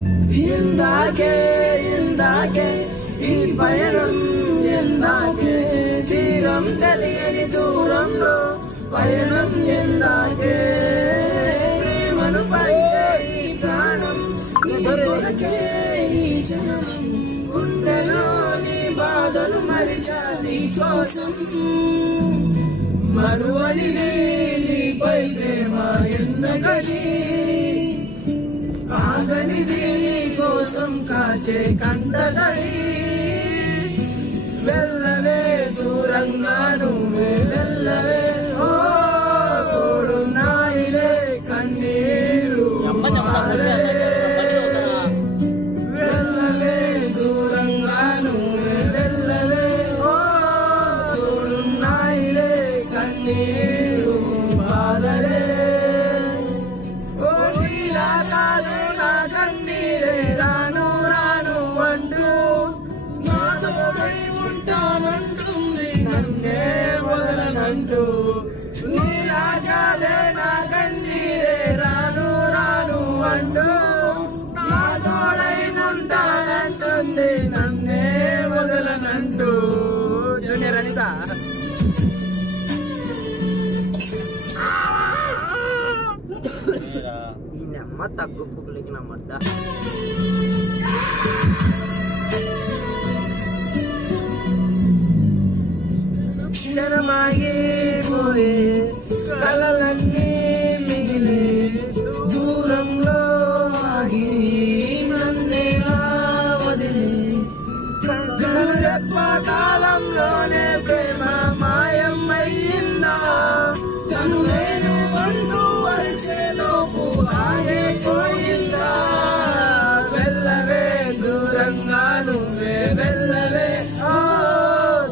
ఇందాకే ఈ పయనం ఎందాకే తీరం తెలియని దూరంలో పయనం ఎందాకే ప్రేమను పంచే ఈ ప్రాణం కొరకే ఈ జనం గుండెలోని బాధలు మరిచాలి కోసం మరువనిది నీపై ప్రేమ ఎన్నగది ఆగనిది నీ కోసం కాచే కంటదడి వెళ్ళవే దూరంగా నువ్వే వెళ్ళవే ఓ తోడున్నాయిలే కన్నీరు వెళ్ళవే దూరంగా నువ్వే వెళ్ళవే ఓ తోడున్నాయిలే కన్నీరు బాధలే ఓ నీలా కాదు నా కన్నీరే రాను రాను అంటూ నా తోడై ఉంటానంటుంది నన్నే వదలనంటూ నీలా కాదే నా కన్నీరే రాను రాను అంటూ నా తోడై ఉంటానంటుంది నన్నే వదలనంటూ. జూనియర్ అనిత ఈ నమ్మ తగ్గు పుక్కులకి నమ్మద్దా క్షణమాగిపోయే కలలన్నీ మిగిలే దూరంలో ఆగి నన్నే వదిలే గడప కాలంలోనే ప్రేమ మాయమయ్యిందా తను నేను అంటూ అరిచేలోపు ఆగిపోయిందా వెళ్ళవే దూరంగా నువ్వే వెళ్ళవే ఓ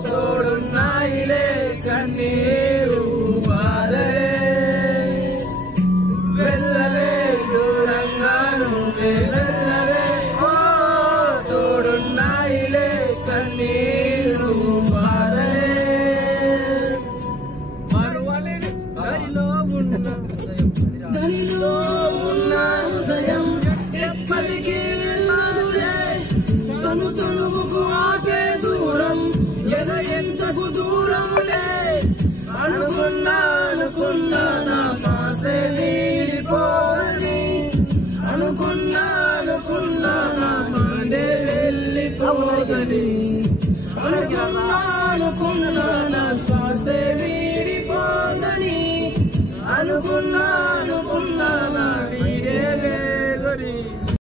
తోడున్నాయిలే కన్నీరు బాధలే వెళ్ళవే దూరంగా నువ్వే వెళ్ళవే ఓ తోడున్నాయిలే కన్నీరు బాధలే దరిలో ఉన్న హృదయం ఎప్పటికీ ఎన్నదులే తను తనువుకు ఆపే దూరం ఎంతకు దూరంలే అనుకున్నా నా శ్వాసే వీడిపోదని అనుకున్నా నా మాడే వెళ్ళిపోదని అనుకున్నా నా శ్వాసే వీడిపోదని అనుకున్నా